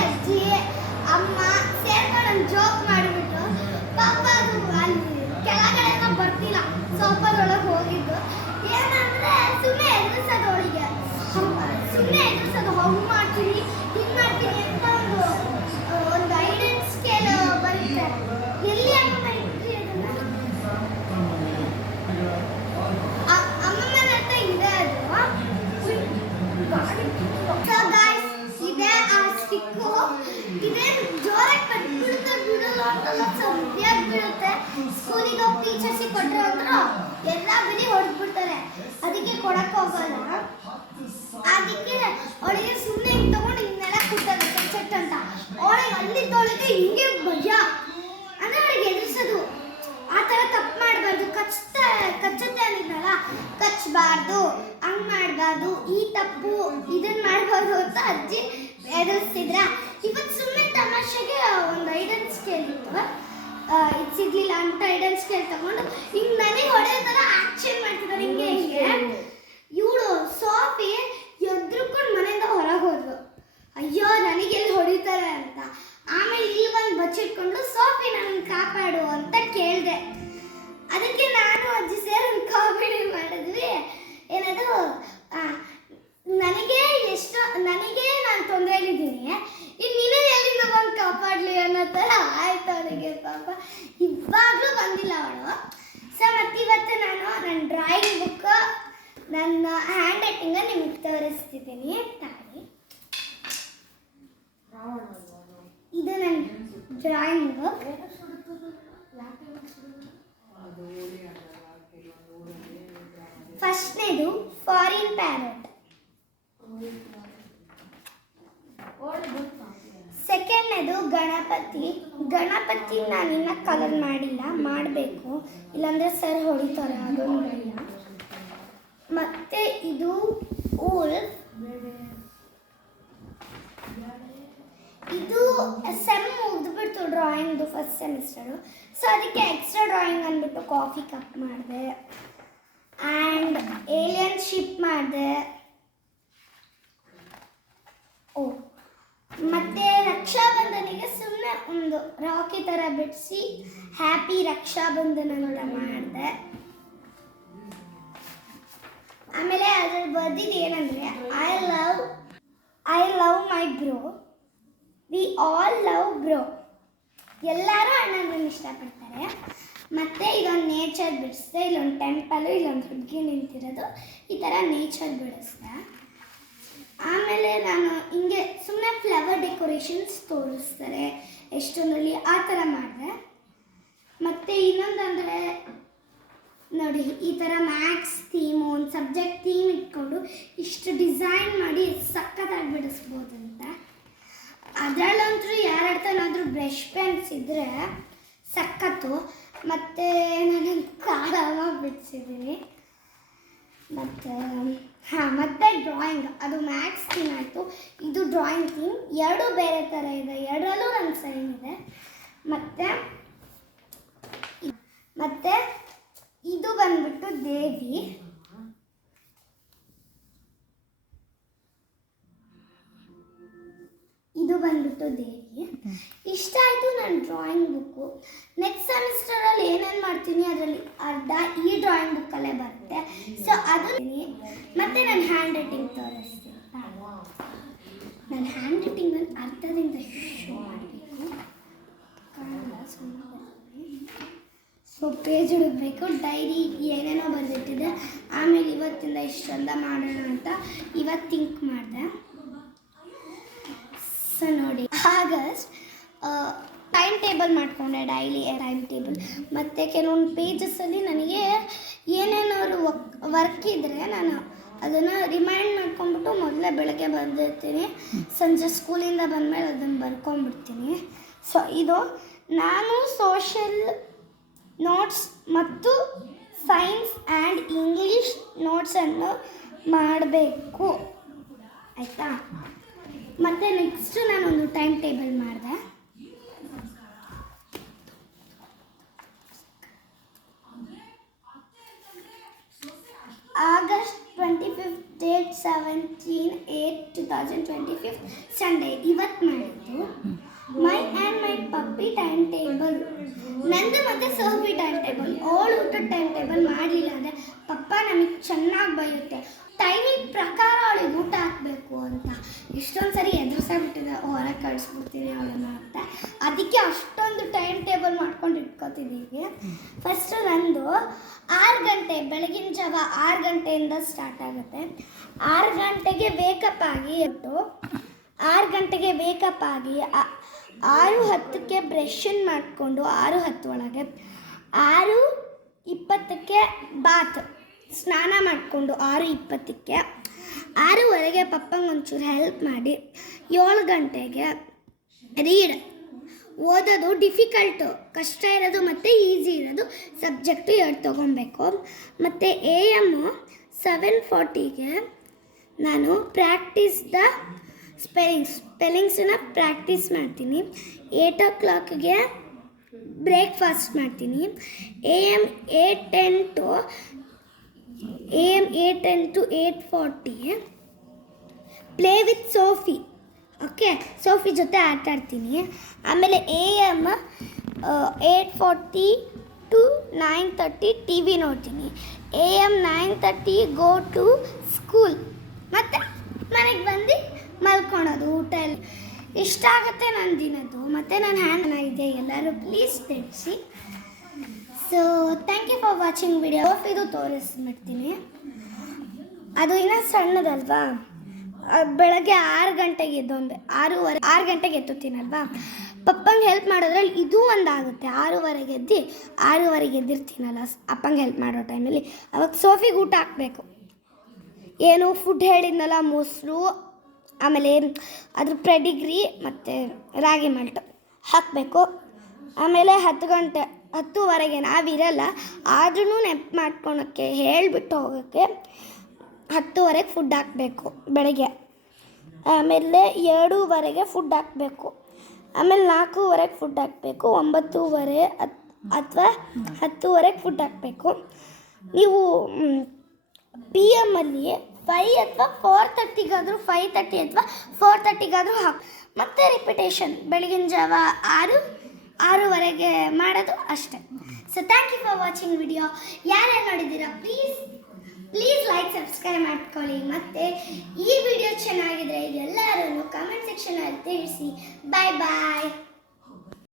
ಅಜ್ಜಿ ಅಮ್ಮ ಸೇರ್ಕೊಂಡು ಜೋಕ್ ಮಾಡಿಬಿಟ್ಟು ಪಾಪ ಅದು ಅಲ್ಲಿ ಕೆಳಗಡೆ ಬರ್ತಿಲ್ಲ ಸೋಫಾದೊಳಗೆ ಹೋಗಿದ್ದು ಏನಂದ್ರೆ ಸುಮ್ಮನೆ ಎದುರಿಸೋದು ಅವಳಿಗೆ ಸುಮ್ಮನೆ ಎದುರಿಸೋದು ಹಂಗೆ ಮಾಡ್ತೀನಿ ಹಿಂಗೆ ಮಾಡ್ತೀನಿ ಅಂತ ಒಂದು ಐಡೆಂಟ್ ಸ್ಕೇಲ್ ಬರುತ್ತೆ ಎಲ್ಲಿ ಅಮ್ಮ ಇಟ್ರಿ ಅಮ್ಮನ ಹತ್ರ ಇದೆ ಅದು ಇದೆ ಆ ಸ್ಟಿಕ್ಕು ಇದೇ ಜೋರಾಗಿ ಕಟ್ಬಿಡುತ್ತೆ ಬಿಡಲ್ಲ ಅಂತಲ್ಲ ಸರಿಯಾಗಿ ಬೀಳುತ್ತೆ ಸ್ಕೂಲಿಗೆ ಹೋಗಿ ಟೀಚರ್ಸಿಗೆ ಕೊಟ್ಟರೆ ಅಂದ್ರು ಎಲ್ಲ ಬಿಡಿ ಹೊಡೆದ್ಬಿಡ್ತಾರೆ ಅದಕ್ಕೆ ಕೊಡಕ್ಕೆ ಹೋಗಲ್ಲ ಅದಕ್ಕೆ ಅವಳಿಗೆ ಸುಮ್ಮನೆ ಹಿಂಗೆ ತಗೊಂಡು ಹಿಂಗೆಲ್ಲ ಕೂತಾರೆ ಚಟ್ ಅಂತ ಅವಳಿಗೆ ಅಲ್ಲಿದ್ದವಳಿಗೆ ಹಿಂಗೆ ಭಯ ಅಂದರೆ ಅವಳಿಗೆ ಎದುರಿಸೋದು ಆ ಥರ ತಪ್ಪು ಮಾಡಬಾರ್ದು ಕಚ್ಚುತ್ತೆ ಅಂದಿದ್ನಲ್ಲ ಕಚ್ಚಬಾರ್ದು ಹಂಗೆ ಮಾಡಬಾರ್ದು ಈ ತಪ್ಪು ಇದನ್ನು ಮಾಡಬಾರ್ದು ಅಂತ ಅಜ್ಜಿ ಎದುರಿಸ್ತಿದ್ರ ಇವತ್ತು ಸುಮ್ಮನೆ ತಮಾಷೆಗೆ ಒಂದು ಐಡೆಂಟ್ ಸ್ಕೇಲ್ ಇತ್ತು ಇದು ಸಿಗ್ಲಿಲ್ಲ ಅಂತ ಐಡೆಂಟ್ ಸ್ಕೇಲ್ ತಗೊಂಡು ಹಿಂಗೆ ನನಗೆ ಹೊಡೆಯೋ ಥರ ಆಕ್ಷನ್ ಮಾಡ್ತಿದ್ದಾರೆ ಹಿಂಗೆ ಹಿಂಗೆ ಇವಳು ಸೋಫಿ ಎದ್ರುಕೊಂಡು ಮನೆಯಿಂದ ಹೊರಗೆ ಹೋದ್ರು ಅಯ್ಯೋ ನನಗೆಲ್ಲಿ ಹೊಡಿತಾರೆ ಅಂತ ಆಮೇಲೆ ಇಲ್ಲಿ ಬಂದು ಬಚ್ಚಿಟ್ಕೊಂಡು ಸೋಫಿ ನನ್ನ ಕಾಪಾಡು ಅಂತ ಕೇಳಿದೆ ಅದಕ್ಕೆ ನಾನು ಅಜ್ಜಿ ಸೇರಿ ಒಂದು ಕಾಮಿಡಿ ಮಾಡಿದ್ವಿ ಏನದು ನನಗೆ ನಾನು ತೊಂದರೆಯಲ್ಲಿದ್ದೀನಿ ಇನ್ನು ನೀನೇ ಎಲ್ಲಿಂದ ಬಂದು ಕಾಪಾಡಲಿ ಅನ್ನೋ ಥರ ಆಯ್ತು ಅವಳಿಗೆ ಪಾಪ ಇವಾಗಲೂ ಬಂದಿಲ್ಲ ಅವಳು ಸೊ ಮತ್ತಿವತ್ತು ನಾನು ನನ್ನ ಡ್ರಾಯಿಂಗ್ ಬುಕ್ ನನ್ನ ಹ್ಯಾಂಡ್ ರೈಟಿಂಗ ನಿಮಗೆ ತೋರಿಸ್ತಿದ್ದೀನಿ ತಾಳಿ ಇದು ನನ್ನ ಡ್ರಾಯಿಂಗ್ ಬುಕ್ ಫಸ್ಟ್ನೇದು ಫಾರಿನ್ ಪ್ಯಾರಟ್ ಸೆಕೆಂಡ್ನೇದು ಗಣಪತಿ ನಾನಿನ್ನ ಕಲರ್ ಮಾಡಿಲ್ಲ ಮಾಡಬೇಕು ಇಲ್ಲಾಂದರೆ ಸರ್ ಹೊಡಿತಾರೆ ಅದೊಂದು ಭಯ ಮತ್ತೆ ಇದು ಊಲ್ ಇದು ಸೆಮ್ ಮುಗಿದ್ಬಿಡ್ತು ಡ್ರಾಯಿಂಗ್ದು ಫಸ್ಟ್ ಸೆಮಿಸ್ಟರು ಸೊ ಅದಕ್ಕೆ ಎಕ್ಸ್ಟ್ರಾ ಡ್ರಾಯಿಂಗ್ ಅಂದ್ಬಿಟ್ಟು ಕಾಫಿ ಕಪ್ ಮಾಡಿದೆ ಆ್ಯಂಡ್ ಏಲಿಯನ್ ಶಿಪ್ ಮಾಡಿದೆ ಮತ್ತು ರಕ್ಷಾಬಂಧನಿಗೆ ಸುಮ್ಮನೆ ಒಂದು ರಾಕಿ ಥರ ಬಿಡಿಸಿ ಹ್ಯಾಪಿ ರಕ್ಷಾಬಂಧನ ಮಾಡಿದೆ ಆಮೇಲೆ ಅದ್ರಲ್ಲಿ ಬರ್ದಿದ್ದು ಏನಂದರೆ I love my bro we all love bro ಎಲ್ಲರೂ ಅಣ್ಣನನ್ನು ಇಷ್ಟಪಡ್ತಾರೆ ಮತ್ತು ಇದೊಂದು ನೇಚರ್ ಬಿಡಿಸ್ದೆ ಇಲ್ಲೊಂದು ಟೆಂಪಲು ಇಲ್ಲೊಂದು ಹುಡುಗಿ ನಿಂತಿರೋದು ಈ ಥರ ನೇಚರ್ ಬಿಡಿಸ್ದೆ ಆಮೇಲೆ ನಾನು ಹಿಂಗೆ ಸುಮ್ಮನೆ ಫ್ಲವರ್ ಡೆಕೋರೇಷನ್ಸ್ ತೋರಿಸ್ತಾರೆ ಎಷ್ಟೊಂದರಲ್ಲಿ ಆ ಥರ ಮಾಡಿದೆ ಮತ್ತು ಇನ್ನೊಂದಂದರೆ ನೋಡಿ ಈ ಥರ ಮ್ಯಾಥ್ಸ್ ಥೀಮು ಒಂದು ಸಬ್ಜೆಕ್ಟ್ ಥೀಮ್ ಇಟ್ಕೊಂಡು ಇಷ್ಟು ಡಿಸೈನ್ ಮಾಡಿ ಸಖತ್ತಾಗಿ ಬಿಡಿಸ್ಬೋದು ಅಂತ ಅದರಲ್ಲಂತೂ ಯಾರಡ್ತಾನಾದರೂ ಬ್ರಷ್ ಪೆನ್ಸ್ ಇದ್ದರೆ ಸಖತ್ತು ಮತ್ತು ನಾನು ಕಾಡಾಗಿ ಬಿಡಿಸಿದ್ದೀನಿ ಮತ್ತು ಮತ್ತು ಡ್ರಾಯಿಂಗ್ ಅದು ಮ್ಯಾಥ್ಸ್ ಥೀಮ್ ಆಯಿತು ಇದು ಡ್ರಾಯಿಂಗ್ ಥೀಮ್ ಎರಡೂ ಬೇರೆ ಥರ ಇದೆ ಎರಡರಲ್ಲೂ ನನ್ನ ಸೈನ್ ಇದೆ ಮತ್ತು ಇದು ಬಂದ್ಬಿಟ್ಟು ದೇವಿ ಇಷ್ಟ ಆಯಿತು ನನ್ನ ಡ್ರಾಯಿಂಗ್ ಬುಕ್ಕು ನೆಕ್ಸ್ಟ್ ಸೆಮಿಸ್ಟರಲ್ಲಿ ಏನೇನು ಮಾಡ್ತೀನಿ ಅದರಲ್ಲಿ ಅರ್ಧ ಈ ಡ್ರಾಯಿಂಗ್ ಬುಕ್ಕಲ್ಲೇ ಬರುತ್ತೆ ಸೊ ಅದು ಮತ್ತು ನನ್ನ ಹ್ಯಾಂಡ್ ರೈಟಿಂಗ್ ತೋರಿಸ್ತೀನಿ ನನ್ನ ಹ್ಯಾಂಡ್ ರೈಟಿಂಗನ್ನು ಅರ್ಧದಿಂದ ಶೋ ಮಾಡಬೇಕು ಸೊ ಪೇಜ್ ಹುಡುಕಬೇಕು ಡೈರಿ ಏನೇನೋ ಬರೆದಿಟ್ಟಿದೆ ಆಮೇಲೆ ಇವತ್ತಿಂದ ಇಷ್ಟೊಂದ ಮಾಡೋಣ ಅಂತ ಇವತ್ತು ಥಿಂಕ್ ಮಾಡಿದೆ ಸೊ ನೋಡಿ ಆಗಸ್ಟ್ ಟೈಮ್ ಟೇಬಲ್ ಮಾಡಿಕೊಂಡೆ ಡೈಲಿ ಟೈಮ್ ಟೇಬಲ್ ಮತ್ತು ಕೆಲವೊಂದು ಪೇಜಸ್ಸಲ್ಲಿ ನನಗೆ ಏನೇನಾದ್ರು ವರ್ಕ್ ಇದ್ದರೆ ನಾನು ಅದನ್ನು ರಿಮೈಂಡ್ ಮಾಡ್ಕೊಂಡ್ಬಿಟ್ಟು ಮೊದಲೇ ಬೆಳಗ್ಗೆ ಬಂದಿರ್ತೀನಿ ಸಂಜೆ ಸ್ಕೂಲಿಂದ ಬಂದಮೇಲೆ ಅದನ್ನು ಬರ್ಕೊಂಡ್ಬಿಡ್ತೀನಿ ಸೊ ಇದು ನಾನು ಸೋಷಲ್ ನೋಟ್ಸ್ ಮತ್ತು ಸೈನ್ಸ್ ಆ್ಯಂಡ್ ಇಂಗ್ಲೀಷ್ ನೋಟ್ಸನ್ನು ಮಾಡಬೇಕು ಆಯಿತಾ ಮತ್ತು ನೆಕ್ಸ್ಟು ನಾನೊಂದು ಟೈಮ್ ಟೇಬಲ್ ಮಾಡಿದೆ ಆಗಸ್ಟ್ 25 ಡೇಟ್ 7 17/8/2025 ಸಂಡೇ. ಇವತ್ತು ಮಾಡಿದ್ದು my and my puppy time table. ನಂದು ಮತ್ತು ಸೋಫಿ ಟೈಮ್ ಟೇಬಲ್. ಅವಳು ಊಟದ ಟೈಮ್ ಟೇಬಲ್ ಮಾಡಲಿಲ್ಲ ಅಂದರೆ ಪಪ್ಪ ನಮಗೆ ಚೆನ್ನಾಗಿ ಬೈಯುತ್ತೆ. ಟೈಮಿಂಗ್ ಪ್ರಕಾರ ಅವಳಿಗೆ ಊಟ ಹಾಕಬೇಕು ಅಂತ ಎಷ್ಟೊಂದು ಸರಿ ಎದುರಿಸಾಗ್ಬಿಟ್ಟಿದೆ, ಹೊರಗೆ ಕಳಿಸ್ಬಿಡ್ತೀನಿ ಅವಳನ್ನು ಅಂತ. ಅದಕ್ಕೆ ಅಷ್ಟೊಂದು ಟೈಮ್ ಟೇಬಲ್ ಮಾಡ್ಕೊಂಡು ಇಟ್ಕೊತಿದ್ದೀವಿ. ಫಸ್ಟು ನಂದು 6 ಗಂಟೆ, ಬೆಳಗಿನ ಜಾವ 6 ಗಂಟೆಯಿಂದ ಸ್ಟಾರ್ಟ್ ಆಗುತ್ತೆ. 6 ಗಂಟೆಗೆ ವೇಕಪ್ ಆಗಿ 6 ಗಂಟೆಗೆ ವೇಕಪ್ ಆಗಿ 6:10ಕ್ಕೆ ಬ್ರಷನ್ ಮಾಡಿಕೊಂಡು 6:10 ಒಳಗೆ 6:20ಕ್ಕೆ ಬಾತ್ ಸ್ನಾನ ಮಾಡಿಕೊಂಡು 6:20ಕ್ಕೆ 6:15ಗೆ ಪಪ್ಪಂಗೆ ಒಂಚೂರು ಹೆಲ್ಪ್ ಮಾಡಿ 7 ಗಂಟೆಗೆ ರೀಡ್. ಓದೋದು ಡಿಫಿಕಲ್ಟು, ಕಷ್ಟ ಇರೋದು ಮತ್ತು ಈಸಿ ಇರೋದು ಸಬ್ಜೆಕ್ಟು 2 ತೊಗೊಬೇಕು. ಮತ್ತು AM 7:40ಗೆ ನಾನು ಸ್ಪೆಲ್ಲಿಂಗ್ಸನ್ನ ಪ್ರಾಕ್ಟೀಸ್ ಮಾಡ್ತೀನಿ. 8 o'clockಗೆ ಬ್ರೇಕ್ಫಾಸ್ಟ್ ಮಾಡ್ತೀನಿ. AM 8:10 to 8:40 play with Sophie. Okay, Sophie ಜೊತೆ ಆಟ ಆಡ್ತೀನಿ. ಆಮೇಲೆ AM 8:40 to 9:30 TV ನೋಡ್ತೀನಿ. AM 9:30 go to school. ಮತ್ತು ಮನೆಗೆ ಬಂದು ಮಲ್ಕೊಳೋದು. ಊಟ ಎಲ್ಲ ಇಷ್ಟ ಆಗುತ್ತೆ ನನ್ನ ದಿನದ್ದು. ಮತ್ತು ನನ್ನ ಹ್ಯಾಂಡ್ ಚೆನ್ನಾಗಿದೆ, ಎಲ್ಲರೂ ಪ್ಲೀಸ್ ತಿಳಿಸಿ. So thank you for watching video. ಇದು ತೋರಿಸ್ಬಿಡ್ತೀನಿ. ಅದು ಇನ್ನೂ ಸಣ್ಣದಲ್ವಾ, ಬೆಳಗ್ಗೆ 6 ಗಂಟೆಗೆ ಎದ್ದೊಂದು 6 ಗಂಟೆಗೆ ಎತ್ತುತ್ತೀನಲ್ವಾ, ಪಪ್ಪಂಗೆ ಹೆಲ್ಪ್ ಮಾಡೋದ್ರಲ್ಲಿ ಇದು ಒಂದಾಗುತ್ತೆ. 6:15 ಎದ್ದು 6:15 ಎದ್ದಿರ್ತೀನಲ್ಲ ಅಪ್ಪಂಗೆ ಹೆಲ್ಪ್ ಮಾಡೋ ಟೈಮಲ್ಲಿ, ಅವಾಗ ಸೋಫಿಗೆ ಊಟ ಹಾಕಬೇಕು. ಏನು ಫುಡ್ ಹೇಳಿದ್ನಲ್ಲ, ಮೊಸರು, ಆಮೇಲೆ ಅದ್ರ ಪೆಡಿಗ್ರಿ ಮತ್ತು ರಾಗಿ ಮಾಲ್ಟು ಹಾಕಬೇಕು. ಆಮೇಲೆ 10:10:30 ನಾವಿರಲ್ಲ, ಆದ್ರೂ ನೆನಪು ಮಾಡ್ಕೊಳಕ್ಕೆ ಹೇಳಿಬಿಟ್ಟು ಹೋಗೋಕ್ಕೆ 10:00 ಫುಡ್ ಹಾಕಬೇಕು ಬೆಳಗ್ಗೆ. ಆಮೇಲೆ 2:00 ಫುಡ್ ಹಾಕಬೇಕು. ಆಮೇಲೆ 4:00 ಫುಡ್ ಹಾಕಬೇಕು. 9:30 ಅಥವಾ 10:00 ಫುಡ್ ಹಾಕಬೇಕು. ನೀವು PM ಅಲ್ಲಿ 5 ಅಥವಾ 4:30ಗಾದರೂ 5:30 ಅಥವಾ 4:30ಗಾದರೂ ಹಾಕಿ. ಮತ್ತೆ ರಿಪಿಟೇಷನ್ ಬೆಳಗಿನ ಜಾವ 6:30 ಮಾಡೋದು ಅಷ್ಟೇ. So thank you for watching video. ಯಾರ್ಯಾರು ನೋಡಿದ್ದೀರಾ ಪ್ಲೀಸ್ ಲೈಕ್ ಸಬ್ಸ್ಕ್ರೈಬ್ ಮಾಡ್ಕೊಳ್ಳಿ. ಮತ್ತು ಈ ವಿಡಿಯೋ ಚೆನ್ನಾಗಿದ್ರೆ ಎಲ್ಲರೂ ಕಮೆಂಟ್ ಸೆಕ್ಷನಲ್ಲಿ ತಿಳಿಸಿ. ಬಾಯ್.